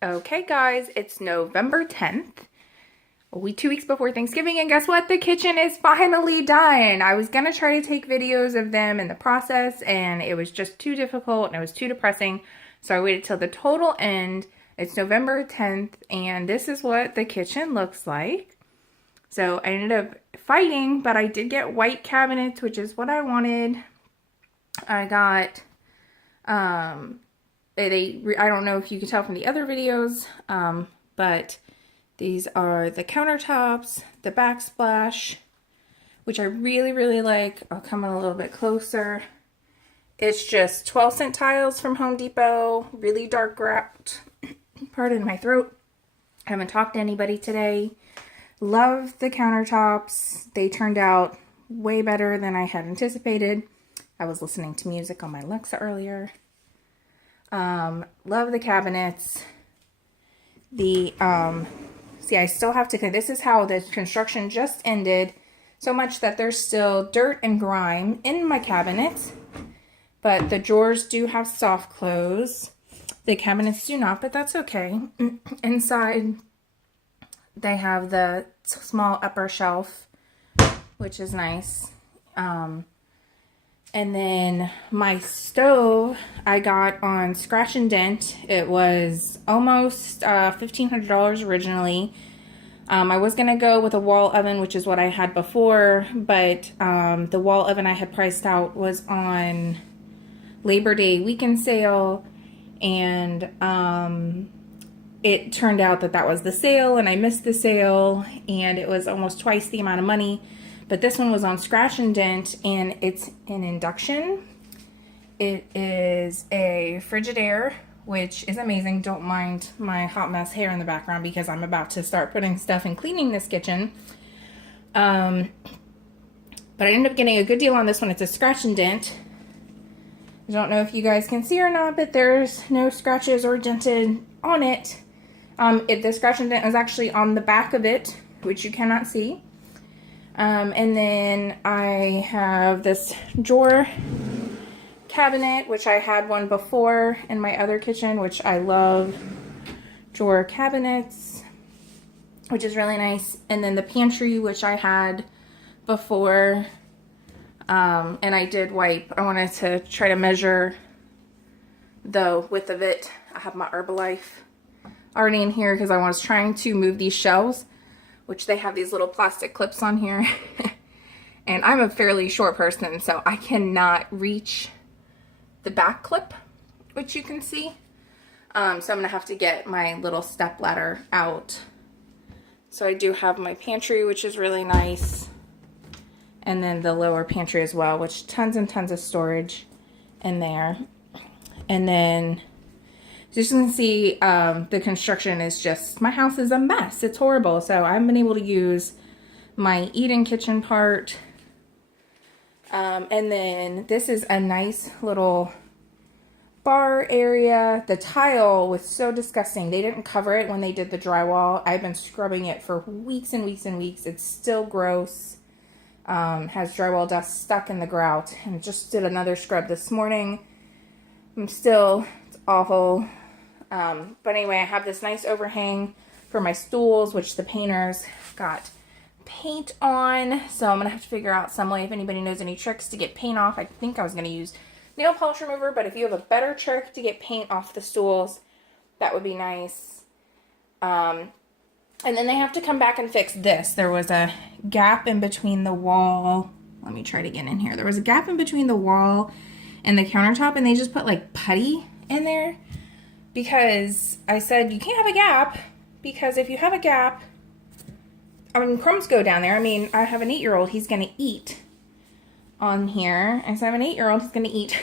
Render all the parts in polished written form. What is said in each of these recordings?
Okay, guys, it's November 10th. 2 weeks before Thanksgiving, and guess what? The kitchen is finally done. I was gonna try to take videos of them in the process, and it was just too difficult and it was too depressing. So I waited till the total end. It's November 10th, and this is what the kitchen looks like. So I ended up fighting, but I did get white cabinets, which is what I wanted. I got, I don't know if you can tell from the other videos, but these are the countertops, the backsplash, which I really, really like. I'll come in a little bit closer. It's just 12-cent tiles from Home Depot, really dark grout. Pardon my throat. I haven't talked to anybody today. Love the countertops. They turned out way better than I had anticipated. I was listening to music on my Alexa earlier. Love the cabinets. See, I still have to, this is how the construction just ended, so much that there's still dirt and grime in my cabinets, but the drawers do have soft close. The cabinets do not, but that's okay. Inside, they have the small upper shelf, which is nice. And then my stove I got on Scratch and Dent. It was almost $1,500 originally. I was going to go with a wall oven, which is what I had before, but the wall oven I had priced out was on Labor Day weekend sale, and it turned out that that was the sale, and I missed the sale, and it was almost twice the amount of money. But this one was on Scratch and Dent, and it's an induction. It is a Frigidaire, which is amazing. Don't mind my hot mess hair in the background because I'm about to start putting stuff and cleaning this kitchen. But I ended up getting a good deal on this one. It's a Scratch and Dent. I don't know if you guys can see or not, but there's no scratches or dented on it. The Scratch and Dent is actually on the back of it, which you cannot see. And then I have this drawer cabinet, which I had one before in my other kitchen, which I love drawer cabinets, which is really nice. And then the pantry, which I had before, and I did wipe. I wanted to try to measure the width of it. I have my Herbalife already in here because I was trying to move these shelves, which they have these little plastic clips on here. And I'm a fairly short person, so I cannot reach the back clip, which you can see. So I'm gonna have to get my little step ladder out. So I do have my pantry, which is really nice. And then the lower pantry as well, which tons and tons of storage in there. And then, as you can see, the construction is just, my house is a mess. It's horrible. So I haven't been able to use my eat-in kitchen part. And then this is a nice little bar area. The tile was so disgusting. They didn't cover it when they did the drywall. I've been scrubbing it for weeks and weeks and weeks. It's still gross. Has drywall dust stuck in the grout. And just did another scrub this morning. It's awful. But anyway, I have this nice overhang for my stools, which the painters got paint on. So I'm going to have to figure out some way, if anybody knows any tricks to get paint off. I think I was going to use nail polish remover, but if you have a better trick to get paint off the stools, that would be nice. And then they have to come back and fix this. There was a gap in between the wall. Let me try to get in here. There was a gap in between the wall and the countertop, and they just put like putty in there. Because I said, you can't have a gap, because if you have a gap, crumbs go down there. I have an 8-year-old, he's going to eat on here. And so I have an 8-year-old, he's going to eat.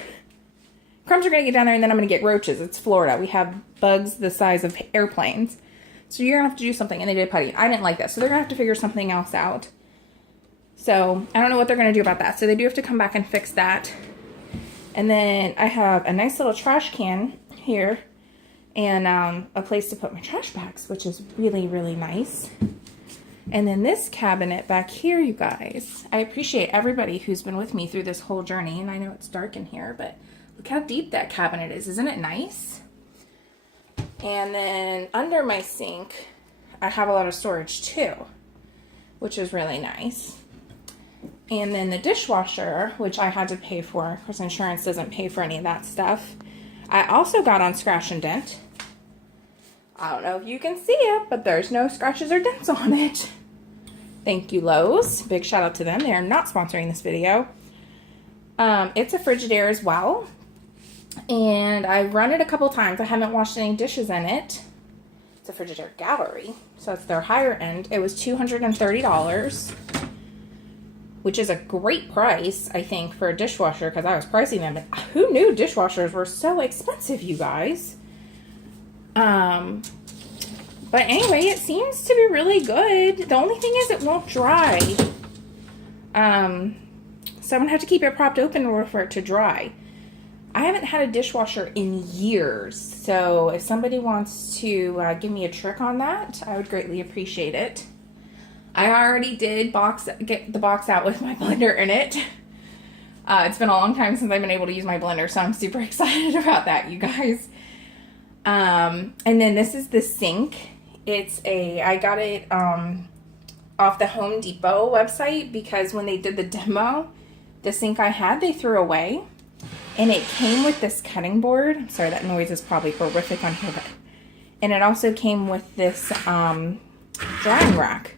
Crumbs are going to get down there, and then I'm going to get roaches. It's Florida. We have bugs the size of airplanes. So you're going to have to do something. And they did putty. I didn't like that. So they're going to have to figure something else out. So I don't know what they're going to do about that. So they do have to come back and fix that. And then I have a nice little trash can here. And a place to put my trash bags, which is really, really nice. And then this cabinet back here, you guys. I appreciate everybody who's been with me through this whole journey. And I know it's dark in here, but look how deep that cabinet is. Isn't it nice? And then under my sink, I have a lot of storage too, which is really nice. And then the dishwasher, which I had to pay for, because insurance doesn't pay for any of that stuff, I also got on Scratch and Dent. I don't know if you can see it, but there's no scratches or dents on it. Thank you, Lowe's. Big shout out to them. They are not sponsoring this video. It's a Frigidaire as well. And I've run it a couple times. I haven't washed any dishes in it. It's a Frigidaire Gallery, so it's their higher end. It was $230, which is a great price, I think, for a dishwasher, because I was pricing them. But who knew dishwashers were so expensive, you guys? But anyway, it seems to be really good. The only thing is it won't dry. So I'm gonna have to keep it propped open in order for it to dry. I haven't had a dishwasher in years, so if somebody wants to give me a trick on that, I would greatly appreciate it. I already did get the box out with my blender in it. It's been a long time since I've been able to use my blender, so I'm super excited about that, you guys. And then this is the sink. I got it off the Home Depot website, because when they did the demo, the sink I had, they threw away. And it came with this cutting board. I'm sorry, that noise is probably horrific on here, and it also came with this drying rack,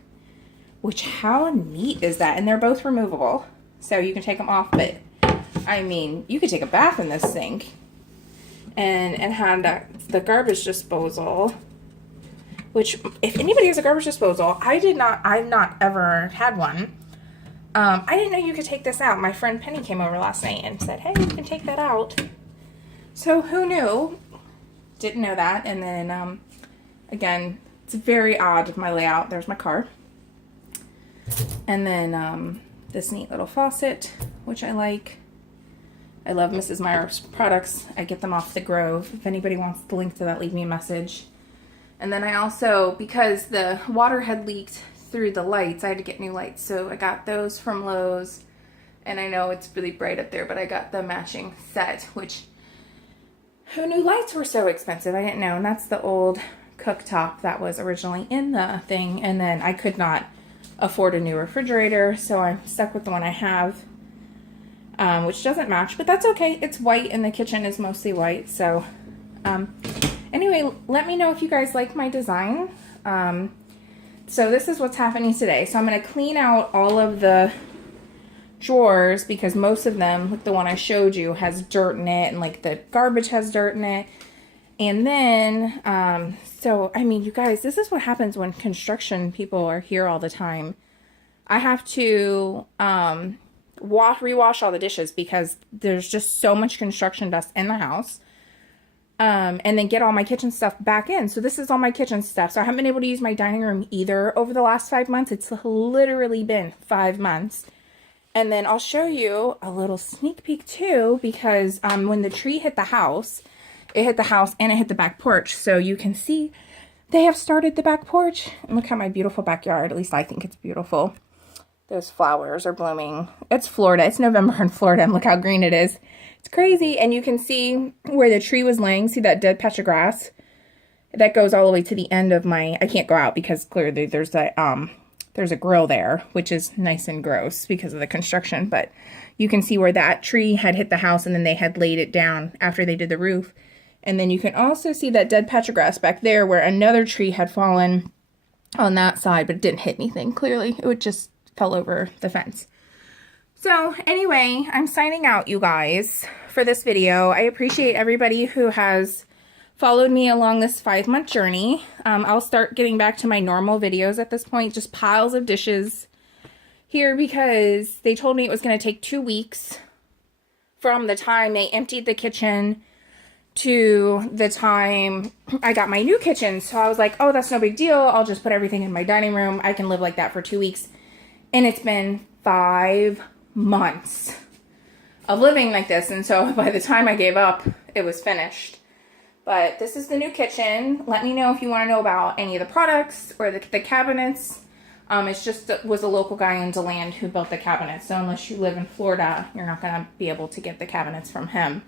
which, how neat is that? And they're both removable, so you can take them off. But I mean, you could take a bath in this sink, and have the garbage disposal. Which, if anybody has a garbage disposal, I've not ever had one. I didn't know you could take this out. My friend Penny came over last night and said, hey, you can take that out. So who knew? Didn't know that. And then, again, it's very odd with my layout. There's my car. And then this neat little faucet, which I like. I love Mrs. Meyer's products. I get them off the Grove. If anybody wants the link to that, leave me a message. And then I also, because the water had leaked through the lights, I had to get new lights, so I got those from Lowe's. And I know it's really bright up there, but I got the matching set, which, who knew lights were so expensive? I didn't know. And that's the old cooktop that was originally in the thing, and then I could not afford a new refrigerator, so I'm stuck with the one I have, which doesn't match, but that's okay. It's white and the kitchen is mostly white. So anyway, let me know if you guys like my design. So this is what's happening today. So I'm going to clean out all of the drawers, because most of them, like the one I showed you, has dirt in it, and like the garbage has dirt in it. And then, so, I mean, you guys, this is what happens when construction people are here all the time. I have to rewash all the dishes, because there's just so much construction dust in the house. And then get all my kitchen stuff back in. So this is all my kitchen stuff. So I haven't been able to use my dining room either over the last 5 months. It's literally been 5 months. And then I'll show you a little sneak peek too, because when the tree hit the house, it hit the house and it hit the back porch. So you can see they have started the back porch. And look at my beautiful backyard. At least I think it's beautiful. Those flowers are blooming. It's Florida. It's November in Florida, and look how green it is. It's crazy. And you can see where the tree was laying. See that dead patch of grass? That goes all the way to the end of my... I can't go out because clearly there's a grill there, which is nice and gross because of the construction. But you can see where that tree had hit the house, and then they had laid it down after they did the roof. And then you can also see that dead patch of grass back there where another tree had fallen on that side, but it didn't hit anything. Clearly, it would just fell over the fence. So anyway, I'm signing out, you guys, for this video. I appreciate everybody who has followed me along this 5-month journey. I'll start getting back to my normal videos at this point, just piles of dishes here, because they told me it was going to take 2 weeks from the time they emptied the kitchen to the time I got my new kitchen. So I was like, oh, that's no big deal. I'll just put everything in my dining room. I can live like that for 2 weeks. And it's been 5 months of living like this. And so by the time I gave up, it was finished. But this is the new kitchen. Let me know if you want to know about any of the products or the cabinets. It was a local guy in DeLand who built the cabinets. So unless you live in Florida, you're not going to be able to get the cabinets from him.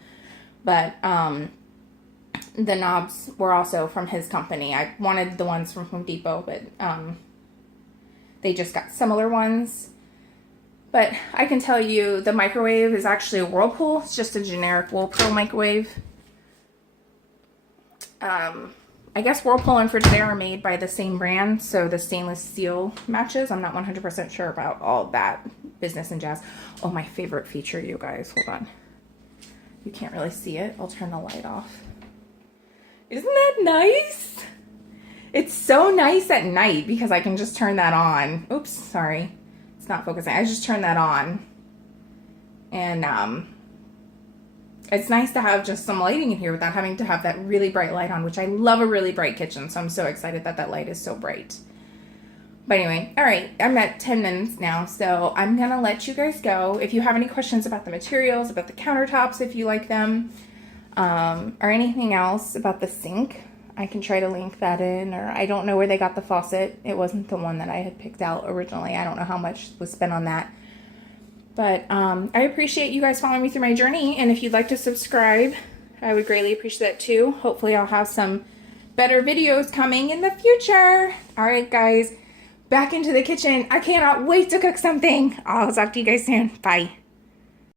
But the knobs were also from his company. I wanted the ones from Home Depot, but they just got similar ones. But I can tell you the microwave is actually a Whirlpool. It's just a generic Whirlpool microwave. I guess Whirlpool and Frigidaire are made by the same brand, so the stainless steel matches. I'm not 100% sure about all that business and jazz. Oh, my favorite feature, you guys. Hold on. You can't really see it. I'll turn the light off. Isn't that nice? It's so nice at night because I can just turn that on. Oops, sorry. It's not focusing. I just turn that on. And it's nice to have just some lighting in here without having to have that really bright light on, which I love a really bright kitchen, so I'm so excited that that light is so bright. But anyway, all right, I'm at 10 minutes now, so I'm going to let you guys go. If you have any questions about the materials, about the countertops, if you like them, or anything else about the sink, I can try to link that in, or I don't know where they got the faucet. It wasn't the one that I had picked out originally. I don't know how much was spent on that. But I appreciate you guys following me through my journey, and if you'd like to subscribe, I would greatly appreciate that too. Hopefully I'll have some better videos coming in the future. All right, guys, back into the kitchen. I cannot wait to cook something. I'll talk to you guys soon. Bye.